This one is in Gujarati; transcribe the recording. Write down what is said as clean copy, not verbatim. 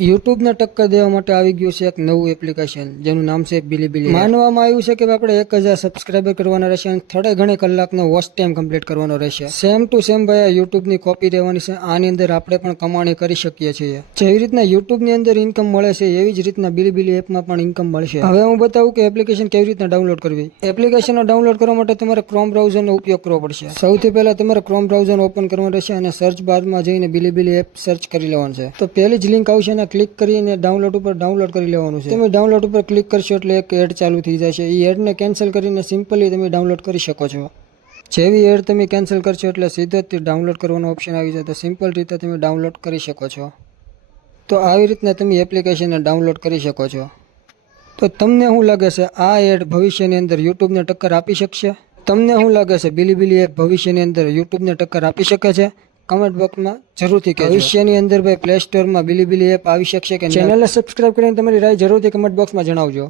યુટ્યુબને ટક્કર દેવા માટે આવી ગયું છે એક નવું એપ્લિકેશન જેનું નામ છે બિલીબિલી. માનવામાં આવ્યું છે કે આપણે 1000 સબસ્ક્રાઇબર કરવાના રહેશે અને થોડા ઘણી કલાકનો વોચ ટાઈમ કમ્પ્લીટ કરવાનો રહેશે. સેમ ટુ સેમ ભાઈ આ યુટ્યુબની કોપી રહેવાની છે. આની અંદર આપણે પણ કમાણી કરી શકીએ છીએ. જેવી રીતના યુટ્યુબની અંદર ઇન્કમ મળે છે એવી જ રીતના બિલીબિલી એપમાં પણ ઇન્કમ મળશે. હવે હું બતાવું કે એપ્લિકેશન કેવી રીતના ડાઉનલોડ કરવી. એપ્લિકેશનનો ડાઉનલોડ કરવા માટે તમારે ક્રોમ બ્રાઉઝરનો ઉપયોગ કરવો પડશે. સૌથી પહેલા તમારે ક્રોમ બ્રાઉઝર ઓપન કરવાનું રહેશે અને સર્ચ બારમાં જઈને બિલીબિલી એપ સર્ચ કરી લેવાનું છે. તો પહેલી જ લિંક આવશે ને ક્લિક કરીને ડાઉનલોડ ઉપર ડાઉનલોડ કરી લેવાનું છે. તમે ડાઉનલોડ ઉપર ક્લિક કરશો એટલે એક એડ ચાલુ થઈ જશે. એ એડને કેન્સલ કરીને સિમ્પલી તમે ડાઉનલોડ કરી શકો છો. જેવી એડ તમે કેન્સલ કરશો એટલે સીધો જ ડાઉનલોડ કરવાનો ઓપ્શન આવી જાય. તો સિમ્પલ રીતે તમે ડાઉનલોડ કરી શકો છો. તો આવી રીતના તમે એપ્લિકેશનને ડાઉનલોડ કરી શકો છો. તો તમને શું લાગે છે આ એડ ભવિષ્યની અંદર યુટ્યુબને ટક્કર આપી શકશે? તમને શું લાગે છે બિલીબિલી એપ ભવિષ્યની અંદર યુટ્યુબને ટક્કર આપી શકે છે? કમેન્ટ બોક્સમાં જરૂરથી કહેજો. ભવિષ્યની અંદર ભાઈ પ્લે સ્ટોરમાં બિલીબિલી એપ આવી શકશે કે નહીં? ચેનલને સબસ્ક્રાઇબ કરીને તમારી રાય જરૂરથી કમેન્ટ બોક્સમાં જણાવજો.